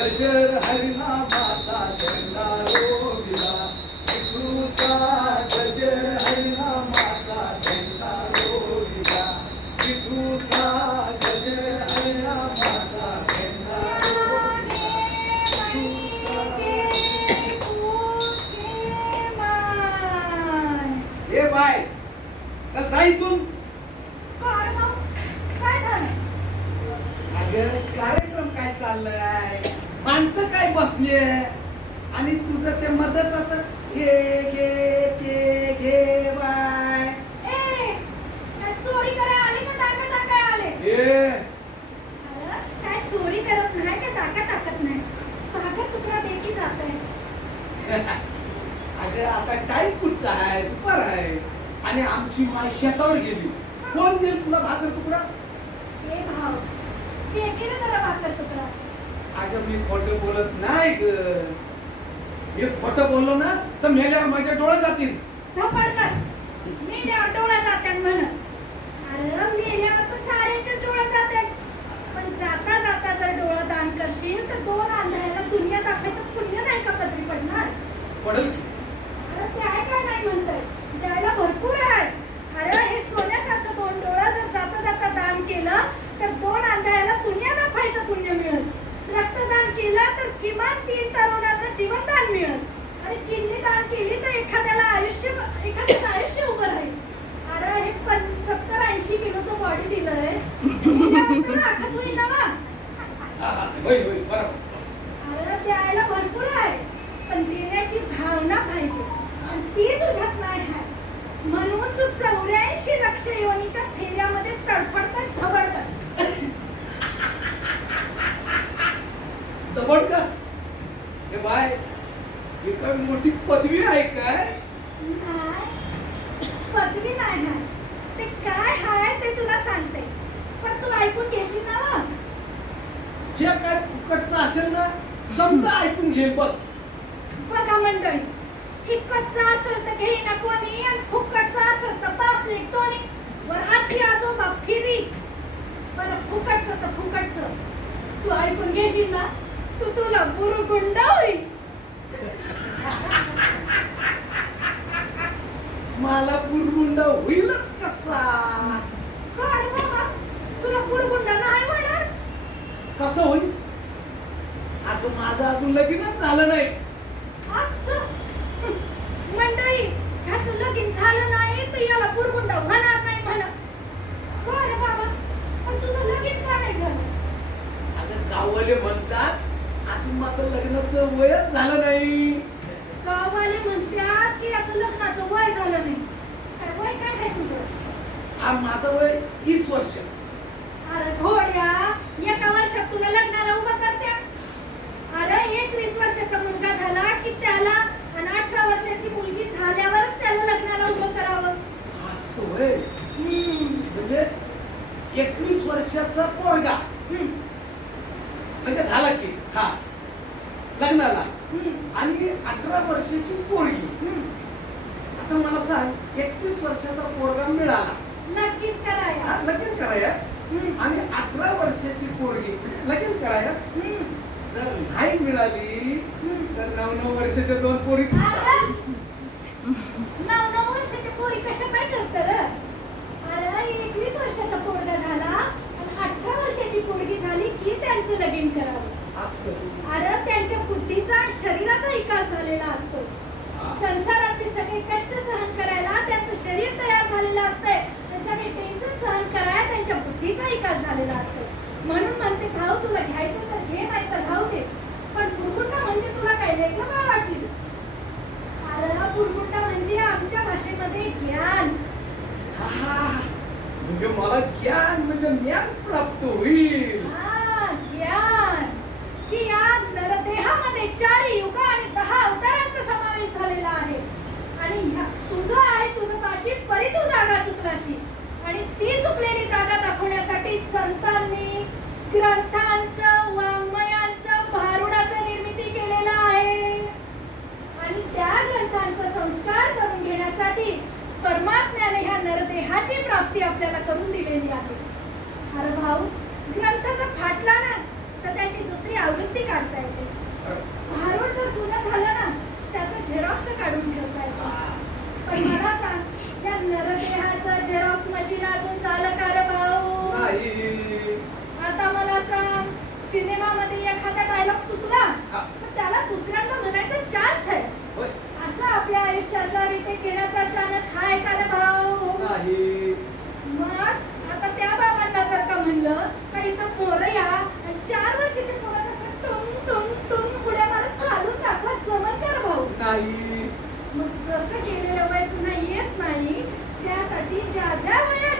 गजर हरिनामाचा झेंडा रोविला विठूचा गजर हरिनामाचा झेंडा रोविला विठूचा गजर हरिनामाचा झेंडा ए बाय चल जा इथून. अगं कार्यक्रम काय चाललाय, माणसं काय बसली आणि तुझं ते मदच असं घे घे ते घे बाय. चोरी करायला आले का टाका टाकाय आले? काय चोरी करत नाही का टाका टाकत नाही, भाकर तुकडा दे की जातंय. अगं आता टाईम कुठचा आहे, दुपार आहे आणि आमची माय शेतावर गेली, कोण देईल तुला भाकर तुकडा? ए भाव दे की रे जरा भाकर तुकडा. अगं मी खोटं बोलत नाही ग, मी खोटं बोललो ना तर मेल्यावर माझे डोळे जातील. धपडकस मेल्यावर डोळा जातात म्हण. अरे मेल्यावर तर साऱ्यांचेच डोळे जातात, पण जाता जाता जर डोळा दान करशील तर दोन आंधळ्याला दुनिया दाखवायचं पुण्य नाही का पदरी पडणार? पडल की. अरे काय काय नाही म्हणतोय, द्यायला भरपूर आहे. अरे हे सोन्यासारखं दोन डोळा जर जाता जाता दान केलं तर दोन आंधळ्याला दुनिया दाखवायचं पुण्य मिळेल. रक्तदान केलं तर किमान 3 तरुणांना जीवनदान मिळेल आणि किडनी दान केली तर एखाद्याचं आयुष्य उभं राहील. अरे हे 70-80 किलोचं बॉडी दिलंय, आखाच होईल ना वा. होईल होईल बरोबर. अरे द्यायला भरपूर आहे, पण देण्याची भावना पाहिजे आणि ती तुझ्यात नाही आहे. म्हणून तू 84 लक्ष योनीच्या फेऱ्यामध्ये तडफडतोय धबडकस. दबडकस हे बाय, ही काय मोठी पदवी आहे काय? नाही पदवी नाही आहे, ते काय आहे ते तुला सांगते, पण तू ऐकून घेशील ना वा. जे काय फुकटचं असेल ना समजा ऐकून घे बघ. बघा मंडळी, इकटचं असेल तर घेईना कोणी आणि फुकटचं असेल तर बाप लेक दोन्ही वर आजी आजोबा फिरी. बरं फुकटचं तर फुकटचं तू ऐकून घेशील ना, तू तुला बुरगुंड होईल. मला बुरगुंडा होईलच कसा? काय बाबा तुला बुरगुंड नाही होणार? कसं होईल? अगं माझं अजून लगीनच झालं नाही. असं मंडळी, ह्याचं लगीन झालं नाही तर याला बुरगुंड होणार नाही म्हणा. काय बाबा पण तुझं लगीन का नाही झालं? अगं गाववाले म्हणतात अजून माझं लग्नाचं वयच झालं नाही. गाववाले म्हणतात की याचं लग्नाचं वय झालं नाही. काय वय काय आहे तुझं? हा माझं वय 20 वर्ष. अरे घोड्या, एका वर्षात तुला लग्नाला उभं करत्या. अरे 21 वर्षाचा मुलगा झाला की त्याला आणि 18 वर्षाची मुलगी झाल्यावरच त्याला लग्नाला उभं करावं. असं वय म्हणजे 21 वर्षाचा पोरगा म्हणजे झाला की हा लग्नाला आणि 18 वर्षाची पोरगी. आता मला सांग, 21 वर्षाचा पोरगा मिळाला, लगीन करायला लगीन करायच आणि 18 वर्षाची पोरगी लगीन करायच. जर नाही मिळाली तर 9-9 वर्षाच्या 2 पोरी. 9-9 वर्षाची पोरी कशा काय करत र? अरे 21 वर्षाचा पोरगा झाला आणि 18 वर्षाची पोरगी झाली की त्यांचं लगीन करावं. अरे त्यांच्या बुद्धीचा शरीराचा विकास झालेला असतो. संसारातले सगळे कष्ट सहन करायला त्यांचं शरीर तयार झालेलं असतंय, सगळे टेन्शन सहन करायला त्यांच्या बुद्धीचा विकास झालेला असतो. म्हणून म्हणते भाऊ तुला घ्यायचं तर घे, नाही तर भाऊ घे, पण बुरगुंडा म्हणजे तुला काय लेकरं बाळ वाटली? अरे बुरगुंडा म्हणजे आमच्या भाषेमध्ये ज्ञान. म्हणजे मला ज्ञान म्हणजे ज्ञान प्राप्त होईल. ज्ञान की या नरदेहामध्ये 4 युग आणि 10 अवतारांचा समावेश झालेला आहे. आणि तुझं आहे तुझं पाशी परी तू जागा चुकलाशी, आणि ती चुकलेली जागा दाखवण्यासाठी संतांनी ग्रंथांचं, वाङ्मयांचं, भारुडाचं निर्मिती केलेलं आहे. आणि त्या ग्रंथांचा संस्कार करून घेण्यासाठी परमात्म्याने ह्या नरदेहाची प्राप्ती आपल्याला करून दिलेली आहे. अरे भाऊ, ग्रंथ जर फाटला ना तर त्याची दुसरी आवृत्ती काढ. काढता येते. भारूड जर जुनं झालं ना त्याचं झेरॉक्स काढून ठेवता येतं. पण मला सांग या नरदेहाचं झेरॉक्स मशीन अजून झालं का रे भाऊ? नाही. आता मला सांग सिनेमामध्ये एखादा डायलॉग चुकला तर त्याला दुसऱ्यांदा म्हणायचा चान्स आहे. होय. असं आपल्या आयुष्याचा रिटेक घेण्याचा चान्स आहे का रे भाऊ? नाही. मग आता त्या बाबांना जर का म्हणलं का इथं पोरं या आणि 4 वर्षाच्या पोरासारखं टुंग टुंग टुंग पुढे मला चालून दाखवा जमल का रे भाऊ? नाही. मग जसं गेलेलं वय पुन्हा येत नाही त्यासाठी ज्या ज्या वयात